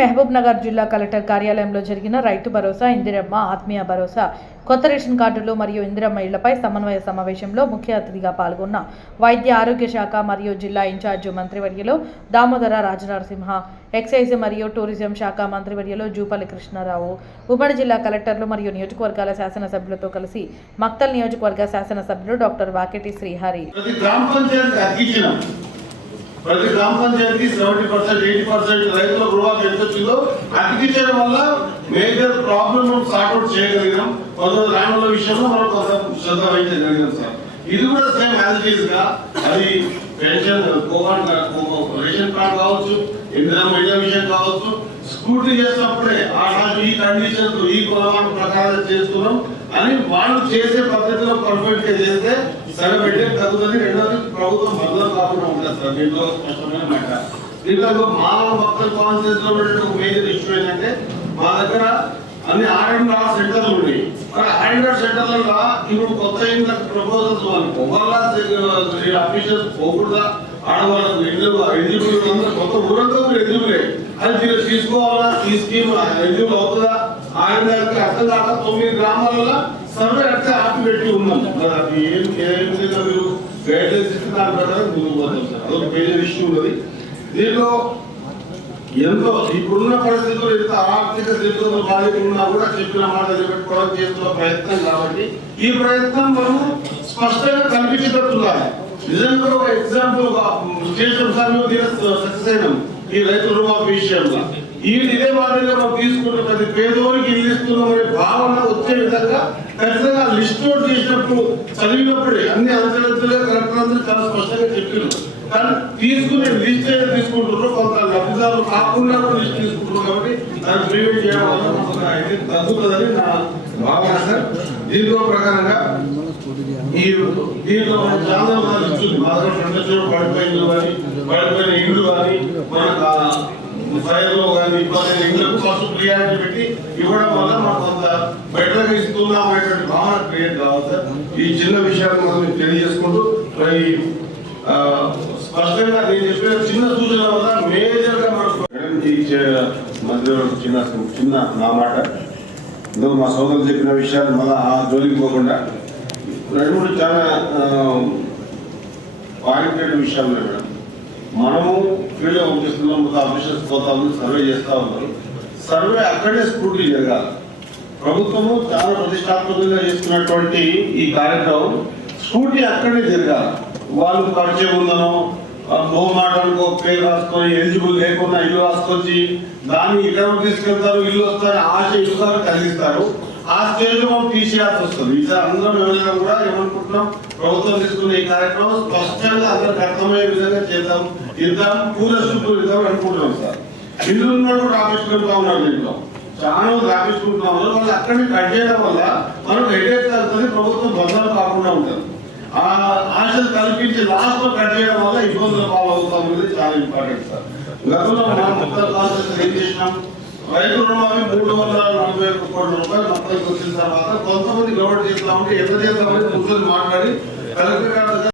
మహబూబ్ నగర్ జిల్లా కలెక్టర్ కార్యాలయంలో జరిగిన రైతు భరోసా ఇందిరమ్మ ఆత్మీయ భరోసా కొత్త రేషన్ కార్డులు మరియు ఇందిరమ్మ ఇళ్ళపై సమన్వయ సమావేశంలో ముఖ్య అతిథిగా పాల్గొన్న వైద్య ఆరోగ్య శాఖ మరియు జిల్లా ఇన్ఛార్జి మంత్రివర్యులు దామోదర రాజనరసింహ ఎక్సైజ్ మరియు టూరిజం శాఖ మంత్రివర్యులు జూపల్లి కృష్ణారావు ఉమ్మడి జిల్లా కలెక్టర్లు మరియు నియోజకవర్గాల శాసనసభ్యులతో కలిసి మక్తల్ నియోజకవర్గ శాసనసభ్యులు డాక్టర్ వాకెటి శ్రీహరి. ప్రతి గ్రామ పంచాయతీ సెవెంటీ పర్సెంట్ ఎయిటీ పర్సెంట్ రైతుల రుణాలు ఎంత వచ్చిందో అతికించడం వల్ల మేజర్ ప్రాబ్లమ్ సార్ట్అవుట్ చేయగలిగినాం కొంత ల్యాండ్ల విషయంలో మనం కొంత శ్రద్ధ వహించగలిగినాం సార్. ఇది కూడా సేమ్ యాజ్ ఇట్గా అది పెన్షన్ కోవన్ రేషన్ కార్డ్ కావచ్చు ఇందిరా మహిళా విషయం కావచ్చు స్కూటీ చేసినప్పుడే ఆ ఈ కండిషన్ ఈ కులమాన ప్రకారం చేస్తున్నాం. అని వాళ్ళు చేసే పద్ధతిలో పర్ఫెక్ట్గా చేస్తే సరే పెట్టే తగ్గుతుంది. రెండోది ప్రభుత్వం బదులు కాకుండా ఉంటుంది సార్. దీంట్లో స్పష్టమైన మాట. దీంట్లో మానవ భక్తుల కాన్సెన్స్లో ఒక మేజర్ ఇష్యూ ఏంటంటే మా దగ్గర అన్ని ఆర్ అండ్ ఆర్ సెంటర్లు ఉన్నాయి. మరి ఆర్ఎండ్ ఆర్ సెంటర్లలో ఇప్పుడు కొత్త ఇంట్లో ప్రపోజల్స్ వాళ్ళు పొగల్లా అఫీషియల్స్ పోకూడదా ఆడవాళ్ళకు ఎలిజిబుల్ కొత్త ఊరంతా ఎలిజిబుల్ అది తీసుకోవాలా? ఈ స్కీమ్ ఎలిజిబుల్ అవుతుందా? ఆయన గారికి అర్థం కాక తొమ్మిది గ్రామాలలో సర్వే అట్లా ఆపి పెట్టి ఉన్నాం. మరి అది ఏం ఏం విధంగా మీరు గైడ్లైన్స్ ఇస్తే దాని ప్రకారం ముందుకు పోతాం సార్. అదొక పెద్ద ఇష్యూ ఉన్నది. దీనిలో ఎంతో ఇప్పుడున్న పరిస్థితులు ఎంత ఆర్థిక స్థితిలో బాధ్యత కూడా చెప్పిన మాట నిలబెట్టుకోవడం చేస్తున్న ప్రయత్నం కాబట్టి ఈ ప్రయత్నం మనం స్పష్టంగా కనిపించేటట్టుండాలి నిజంగా ఒక ఎగ్జాంపుల్ స్టేషన్ సార్. సక్సెస్ అయినాం. ఈ రైతు రుణమాఫీ విషయంలో. ఈ ఇదే మాదిరిగా మనం తీసుకున్న ప్రతి పేదోరికి ఇల్లు ఇస్తున్నామనే భావన వచ్చే విధంగా ఖచ్చితంగా లిస్ట్ అవుట్ చేసినప్పుడు చదివినప్పుడే అన్ని అంచెలంచెలుగా కలెక్టర్ అందరూ చాలా స్పష్టంగా చెప్పారు. కానీ తీసుకునే లిస్ట్ ఏదో తీసుకుంటారో కొంత లబ్ధిదారులు కాకుండా లిస్ట్ తీసుకుంటారు కాబట్టి దాన్ని ప్రివెంట్ చేయడం వల్ల అయితే తగ్గుతుందని నా భావన సార్. దీంట్లో ప్రకారంగా ఈ దీంట్లో చాలా మంది ఇస్తుంది మా పడిపోయింది కానీ పడిపోయిన ఇండ్లు కానీ మనకు ఫైర్ కానీ ఇబ్బంది ఇండ్లకు ఫస్ట్ ప్రియారిటీ పెట్టి ఇవ్వడం వల్ల మాకు కొంత బెటర్గా ఇస్తున్నాం అనేటువంటి భావన క్రియేట్ కావాలి సార్. ఈ చిన్న విషయాన్ని మనం తెలియజేసుకుంటూ మరి స్పష్టంగా నేను చెప్పిన చిన్న సూచన వల్ల మేజర్గా మనకు మధ్యలో చిన్న చిన్న నా మాట. ఇందులో మా సోదరులు చెప్పిన విషయాలు మళ్ళీ ఆ జోలికి పోకుండా. రెండు మూడు చాలా పాయింటెడ్ విషయాలు ఉన్నాయి మేడం. మనము ఫీల్డ్ పంపిస్తున్నాం ఒక ఆఫీసర్స్ పోతాము సర్వే చేస్తా ఉన్నారు. సర్వే అక్కడే స్క్రూటీ జరగాలి. ప్రభుత్వము చాలా ప్రతిష్టాత్మకంగా చేస్తున్నటువంటి ఈ కార్యక్రమం స్కూటీ అక్కడే జరగాలి. వాళ్ళు పరిచయం ఉందనో బహుమాటానికి ఒక పేరు రాసుకొని ఎలిజిబుల్ లేకుండా ఇల్లు రాసుకొచ్చి దాన్ని ఇక్కడ తీసుకెళ్తారు ఇల్లు వస్తారు ఆశ ఇస్తారు కలిగిస్తారు ఆ స్టేజ్లో మనం తీసేయాల్సి వస్తుంది. ఈసారి అందరం ఎవరైనా కూడా ఏమనుకుంటున్నాం? ప్రభుత్వం తీసుకున్న ఈ కార్యక్రమం స్పష్టంగా అందరికి అర్థమయ్యే విధంగా చేద్దాం ఇద్దాం పూల చుట్టూ ఇద్దాం అనుకుంటున్నాం సార్. ఇల్లు ఉన్నాడు రాపించుకుంటా ఉన్నారు దీంట్లో. చాలా మంది ఉన్నారు. వాళ్ళు అక్కడిని కట్ చేయడం వల్ల మనం హెడేక్ తగ్గుతుంది ప్రభుత్వం భద్రత కాకుండా ఉంటుంది. ఆ ఆశలు కల్పించి లాస్ట్లో కట్ చేయడం వల్ల ఇబ్బందులు పాలవుతాం అనేది చాలా ఇంపార్టెంట్ సార్. గతంలో మనం ముఖ్య ఏం చేసినాం? రైతు రుణమాఫీ మూడు వందల నలభై కోట్ల రూపాయలు మొత్తానికి వచ్చిన తర్వాత కొంతమంది గవర్నమెంట్ చేస్తా ఉంటే ఎంత చేస్తామని కూర్చొని మాట్లాడి కలెక్టర్ గారు